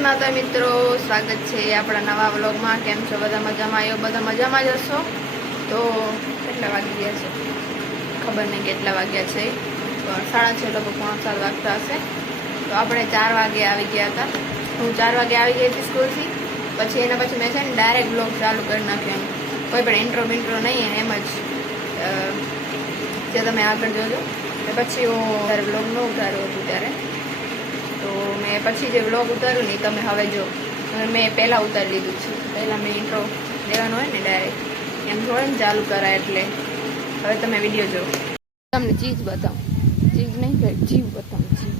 માતા મિત્રો, સ્વાગત છે આપણા નવા વ્લોગમાં. કેમ છો? બધા મજામાં? આવ્યો બધા મજામાં જ હશો? તો કેટલા વાગી ગયા છે? ખબર નહીં કેટલા વાગ્યા છે. પણ સાડા છ લોકો પોણા સાત વાગતા હશે. તો આપણે ચાર વાગે આવી ગયા હતા. હું ચાર વાગે આવી ગઈ હતી સ્કૂલથી. પછી એના પછી મેં છે ને ડાયરેક્ટ બ્લોગ ચાલુ કરી નાખ્યો એમ. કોઈ પણ ઇન્ટ્રો બિન્ટ્રો નહીં એમ જ. જે તમે આગળ જોજો. પછી હું બ્લોગ ન ઉતાર્યો હતું ત્યારે. તો મેં પછી જે વ્લોગ ઉતાર્યું ને તમે હવે જો, મેં પહેલાં ઉતારી લીધું છે. પહેલાં મેં ઇન્ટ્રો લેવાનો હોય ને ડાયરેક્ટ એમ થોડે ને ચાલુ કરાય એટલે. હવે તમે વીડિયો જો તમને ચીજ બતાવું. ચીજ નહીં જીવ બતાવું જીવ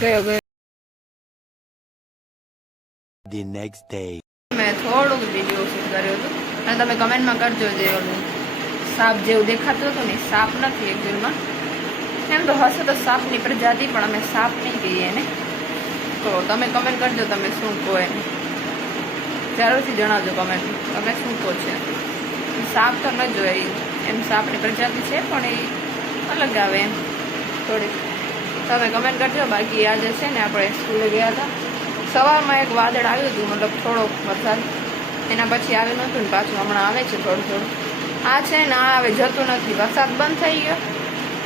ગયો ગયો. The next day. મેં થોડુંક વીડિયો શૂટ કર્યો હતો. અને તમે કમેન્ટમાં કરજો જે ઓલું સાપ જેવું દેખાતું હતું ને સાપ નથી એકચ્યુઅલમાં એમ તો હશે તો સાપની પ્રજાતિ પણ અમે સાપ નહીં કહીએ એને. તો તમે કમેન્ટ કરજો તમે શું કહો એને. જરૂરથી જણાવજો કમેન્ટ તમે શું કહો છે સાપ તો ન જોઈએ એમ સાપની પ્રજાતિ છે પણ એ અલગ આવે એમ. થોડીક તમે કમેન્ટ કરજો. બાકી આજે છે ને આપણે સ્કૂલે ગયા હતા. સવારમાં એક વાદળ આવ્યું હતું, મતલબ થોડો વરસાદ. એના પછી આવ્યું નહોતું ને પાછું હમણાં આવે છે થોડું થોડું. આ છે ને આ હવે જતું નથી. વરસાદ બંધ થઈ ગયો.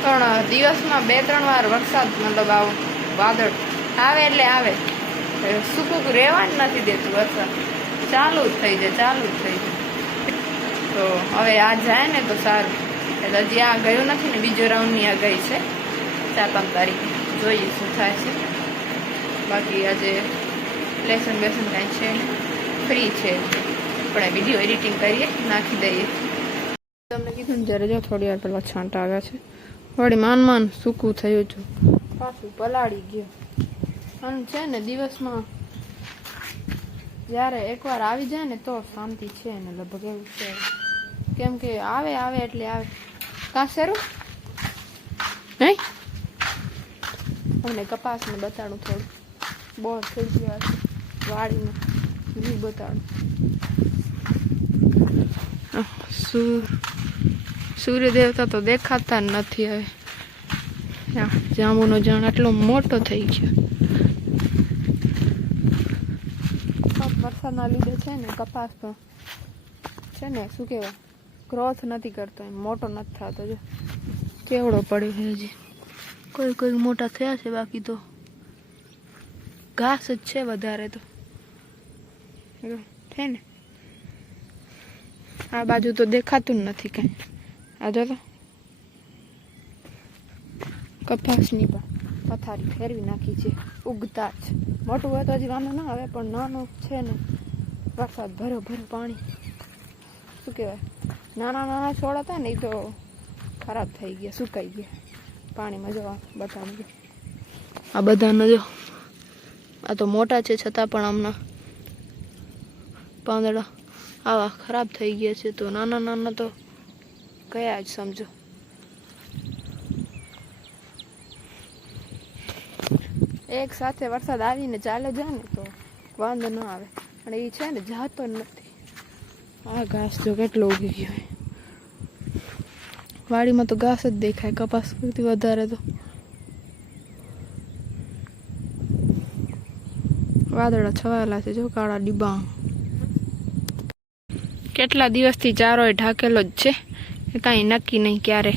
પણ દિવસમાં બે, ત્રણ વાર વરસાદ, મતલબ આવું વાદળ આવે એટલે આવે. સૂકું રહેવા જ નથી દેતું વરસાદ. ચાલુ જ થઈ જાય, ચાલુ જ થઈ જાય. તો હવે આ જાય ને તો સારું. એટલે હજી આ ગયું નથી ને, બીજો રાઉન્ડની આ ગઈ છે. પાંચ તારીખે. જોઈએ શું થાય છે. બાકી આજે લેસન બેસન કાંઈ છે ફ્રી છે. આપણે વીડિયો એડિટિંગ કરીએ, નાખી દઈએ. તમને કીધું ને જ્યારે જો થોડી વાર પહેલાં છાંટા આવ્યા છે. વળી માન માન સૂકું થયું છું. પાછું પલાળી ગયો. અને છે ને દિવસમાં જ્યારે એકવાર આવી જાય ને તો શાંતિ છે ને લગભગ એવું છે. કેમ કે આવે આવે એટલે આવે. કાં શરૂ? નહીં? અમને કપાસને બતાડું થોડું. બોર થઈ ગયા છે. વાળીને વ્યૂ બતાડું. સૂર્ય દેવતા તો દેખાતા નથી હવે. જાંબુનો ઝાડ આટલો મોટો થઈ ગયો. વરસાદના લીધે છે ને કપાસ તો છે ને શું કહેવાય? ગ્રોથ નથી કરતો એમ મોટો નથી થતો જો. કેવડો પડ્યો છે હજી? કોઈ કોઈ મોટા થયા છે બાકી તો. ઘાસ જ છે વધારે તો. છે ને? આ બાજુ તો દેખાતું જ નથી કાંઈ. આ જો તો. કપાસની પણ પથારી ફેરવી નાખી છે. ઉગતા જ. મોટું હોય તો હજી વાંધો ના આવે, પણ નાનું છે ને, વરસાદ ભરો ભરો પાણી. શું કહેવાય? નાના નાના છોડ હતા ને એ તો ખરાબ થઈ ગયા, સુકાઈ ગયા. પાણીમાં જો બતાવી આ બધાનો જો આ તો મોટા છે છતાં પણ આમના પાંદડા આવા ખરાબ થઈ ગયા છે તો નાના નાના તો કયા જ સમજો. એક સાથે વરસાદ આવીને ચાલે જાય ને તો વાંધો ન આવે. પણ એ છે ને જાતો જ નથી. આ ઘાસ જો કેટલો ઉગી ગયો હોય. વાડીમાં તો ઘાસ જ દેખાય, કપાસ કરતી વધારે તો. વાદળા છવાયેલા છે, જો કાળા ડિબાંગ. કેટલા દિવસથી ચારો એ ઢાકેલો જ છે, એ કાંઈ નક્કી નહીં ક્યારે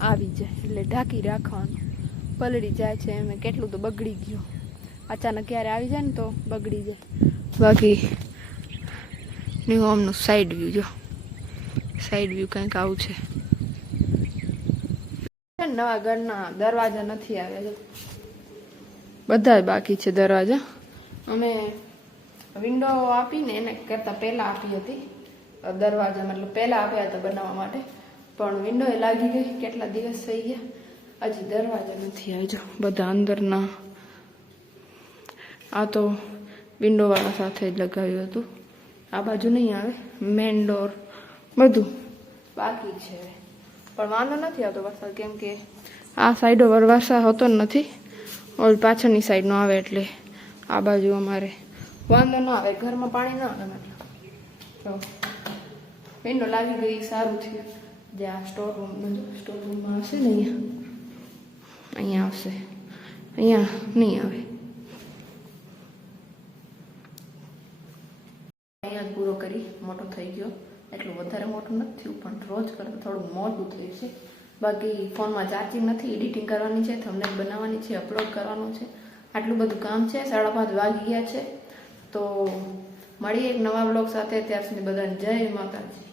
આવી જાય, એટલે ઢાંકી રાખવાનું. પલળી જાય છે એમ કેટલું તો બગડી ગયું. અચાનક ક્યારે આવી જાય ને તો બગડી જાય. બાકી ન્યુ હોમનું સાઈડ વ્યૂ જો. સાઈડ વ્યૂ કંઈક આવું છે. ને નવા ઘરના દરવાજા નથી આવ્યા બધા જ બાકી છે દરવાજા? અમે વિન્ડો આપીને એને કરતાં પહેલાં આપી હતી. દરવાજા મતલબ પહેલાં આપ્યા હતા બનાવવા માટે. પણ વિન્ડો એ લાગી ગઈ. કેટલા દિવસ થઈ ગયા? હજી દરવાજા નથી આવ્યો જો. બધા અંદરના. આ તો વિન્ડોવાળા સાથે જ લગાવ્યું હતું. આ બાજુ નહીં આવે. મેન ડોર બધું. બાકી છે પણ વાંધો નથી આવતો વરસાદ, કેમ કે આ સાઈડો વરવાસા હોતો નથી. ઓલ પાછળની સાઈડનો આવે એટલે આ બાજુ અમારે વાંધો ના આવે, ઘરમાં પાણી ના આવે તો વિન્ડો લાગી ગઈ, સારું થયું. જે આ સ્ટોર રૂમ સ્ટોર રૂમમાં આવશે ને અહીંયા? અહીંયા આવશે. અહીંયા નહીં આવે. અહીંયા પૂરો કરી, મોટો થઈ ગયો. એટલું વધારે મોટું નથી થયું, પણ રોજ કરતાં થોડું મોટું થયું છે. બાકી ફોનમાં ચાર્જિંગ નથી, એડિટિંગ કરવાની છે થમને બનાવવાની છે અપલોડ કરવાનું છે. આટલું બધું કામ છે, સાડા પાંચ વાગી ગયા છે. તો મળીએ એક નવા બ્લોગ સાથે ત્યાર સુધી બધાને જય માતાજી.